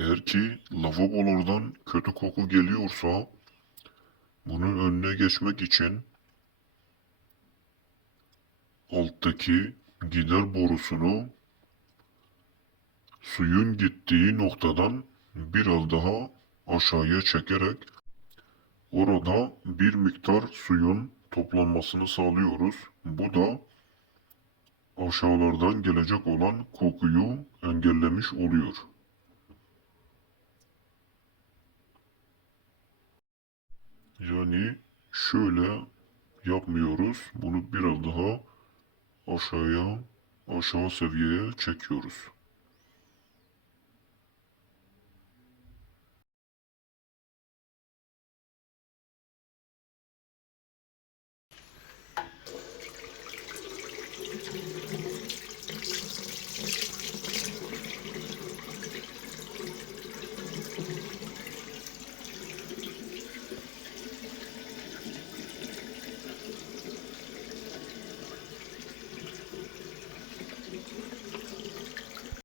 Eğer ki lavabolardan kötü koku geliyorsa bunun önüne geçmek için alttaki gider borusunu suyun gittiği noktadan biraz daha aşağıya çekerek orada bir miktar suyun toplanmasını sağlıyoruz. Bu da aşağılardan gelecek olan kokuyu engellemiş oluyor. Yani şöyle yapmıyoruz. Bunu biraz daha aşağıya, aşağı seviyeye çekiyoruz.